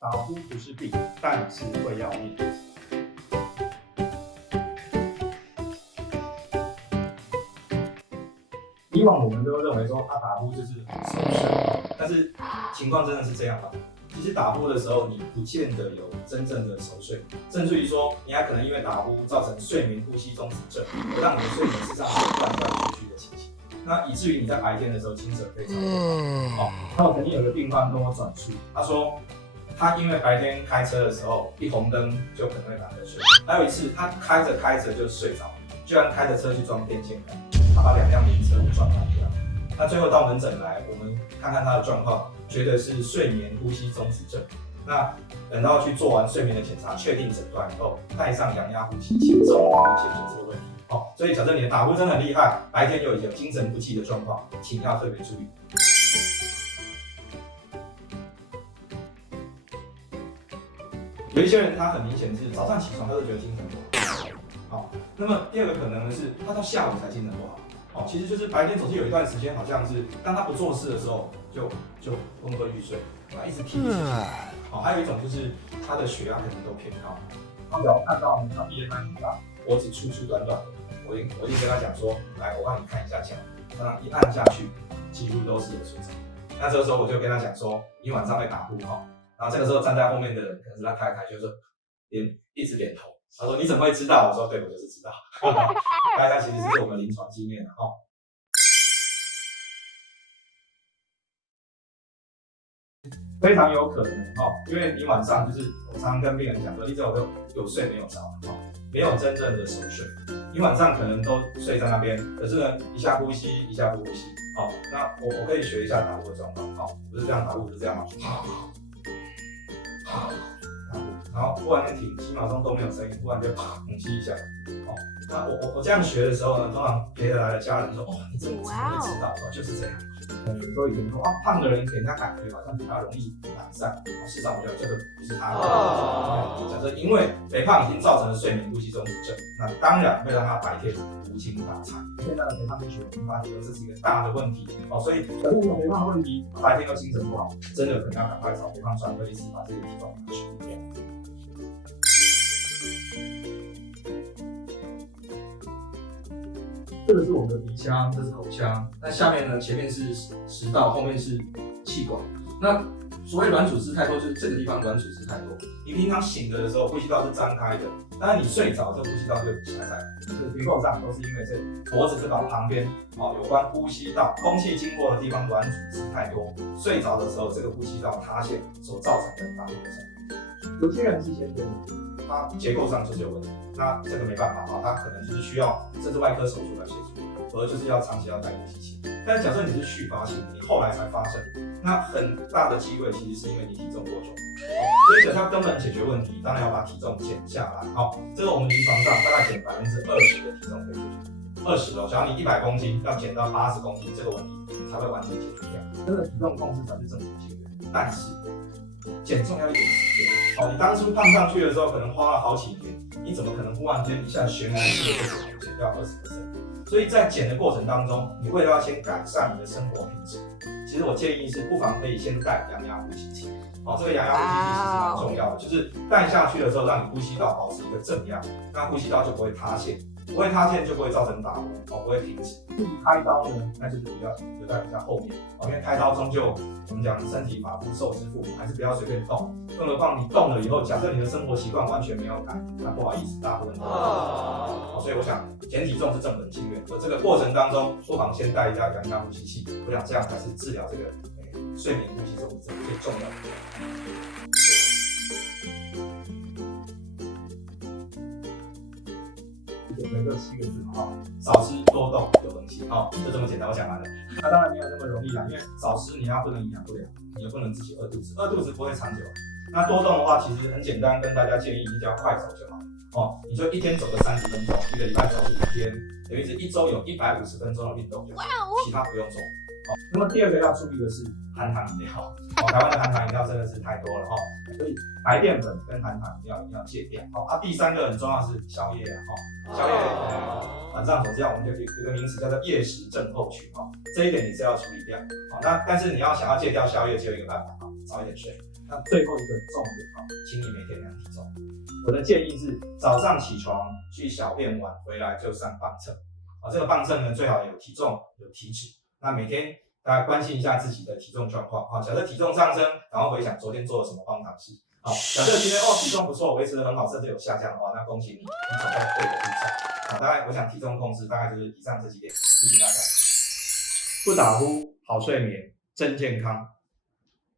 打呼不是病，但是会要命。以往我们都认为说他打呼就是熟睡，但是情况真的是这样吗？其实打呼的时候，你不见得有真正的熟睡，甚至于说，你还可能因为打呼造成睡眠呼吸中止症，让你的睡眠事实上是断断续续的情形。那以至于你在白天的时候精神非常的好。那我曾经有个病患跟我转述，他说他因为白天开车的时候一红灯就可能会打瞌睡，还有一次他开着开着就睡着，居然开着车去撞电线杆，他把2辆名车撞烂掉。那最后到门诊来，我们看看他的状况，觉得是睡眠呼吸中止症。那等到去做完睡眠的检查，确定诊断以后，戴上氧压呼吸器，终于解决这个问题。好，所以假设你的打呼真的很厉害，白天又有精神不济的状况，请要特别注意。有一些人他很明显是早上起床他就觉得精神不好。好，那么第二个可能是他到下午才精神不好。好，其实就是白天总是有一段时间好像是当他不做事的时候就昏昏欲睡，他一直提不起来。好，还有一种就是他的血压可能都偏高。他只要看到他鼻叶很大，脖子粗粗短短的，我一定跟他讲说，来，我帮你看一下脚，那一按下去，几乎都是有睡着。那这个时候我就跟他讲说，你晚上会打呼哈。然后这个时候站在后面的人可能是他太太，就是一直点头。他说你怎么会知道？我说对，我就是知道。太太其实是我们临床经验的哈。非常有可能哈，因为你晚上就是我常常跟病人讲说，一直有睡没有着哈，没有真正的熟睡。你晚上可能都睡在那边，可是呢一下呼吸一下不呼吸。好，那我可以学一下打呼的状况，好，不是这样打呼，不是这样吗？然后忽然间停，几秒钟都没有声音，忽然就呼吸一下。好，那我这样学的时候呢，通常别的来的家人说，哦，你怎么会知道？我说就是这样。有时候有人说啊，胖的人给人家感觉好像比较容易懒散，事实上我觉得这个不是他的。假设因为肥胖已经造成了睡眠呼吸中止症，那当然会让他白天无精打采。现在的肥胖医学我们发现这是一个大的问题哦，所以假设有肥胖的问题，白天又精神不好，真的可能要赶快找肥胖专科医师把这个体重拿去。这个是我们的鼻腔，这是口腔。那下面呢，前面是食道，后面是气管。那所谓软组织太多，就是这个地方软组织太多。你平常醒着的时候，呼吸道是张开的，但是你睡着，这呼吸道就狭窄。这个结构上都是因为这脖子这个旁边有关呼吸道空气经过的地方软组织太多，睡着的时候这个呼吸道塌陷所造成的打呼的声音。有些人是先天的。它结构上就是有问题，那这个没办法啊，它可能就是需要甚至外科手术来协助，否则就是要长期要戴呼吸器。但是假设你是续发性的，你后来才发生，那很大的机会其实是因为你体重过重，所以想要根本解决问题，当然要把体重减下来。好，这个我们临床上大概减20%的体重可以解决，20哦，假如你100公斤要减到80公斤，这个问题才会完全解决掉。真的体重控制才是正确解决，但是减重要一点时间。哦，你当初胖上去的时候，可能花了好几年，你怎么可能忽然间一下悬崖式的减掉20%？所以在减的过程当中，你为了要先改善你的生活品质，其实我建议是不妨可以先戴氧压呼吸器。哦，这个氧压呼吸器其实蛮重要的，就是戴下去的时候，让你呼吸道保持一个正压，那呼吸道就不会塌陷。不会塌陷就不会造成打呼，不会停止。自己开刀呢，那就是留在比较后面，因为开刀终究我们讲身体发肤受之父母，还是不要随便动。更何况你动了以后，假设你的生活习惯完全没有改，那不好意思，大部分都所以我想减体重是正本清源，而这个过程当中，不妨先戴一下氧压呼吸器，我想这样才是治疗这个睡眠呼吸中止症最重要的。每个7个字哈，少吃多动有东西哈，就这么简单，我讲完了。那当然没有那么容易啦，因为少吃你不能营养不良，你也不能自己饿肚子，饿肚子不会长久。那多动的话，其实很简单，跟大家建议，你只要快走就好哦，你就一天走个30分钟，一个礼拜走5天，等于是1周有150分钟的运动就好，其他不用做。那么第二个要注意的是含糖饮料，台湾的含糖饮料真的是太多了哈，所以白淀粉跟含糖饮料一定要戒掉。第三个很重要是宵夜宵夜晚上总之我们就有一个名词叫做夜食症候群这一点你是要处理掉。那但是你要想要戒掉宵夜，只有一个办法早一点睡。那最后一个重点请你每天量体重。我的建议是早上起床去小便完回来就上磅秤。这个磅秤呢最好有体重有体脂。那每天大家关心一下自己的体重状况。假设体重上升，然后回想昨天做了什么荒唐事。假设今天体重不错，维持得很好，甚至有下降的话，那恭喜你，你走在对的路上。大概我想体重控制大概就是以上这几点提醒大家。不打呼，好睡眠，真健康。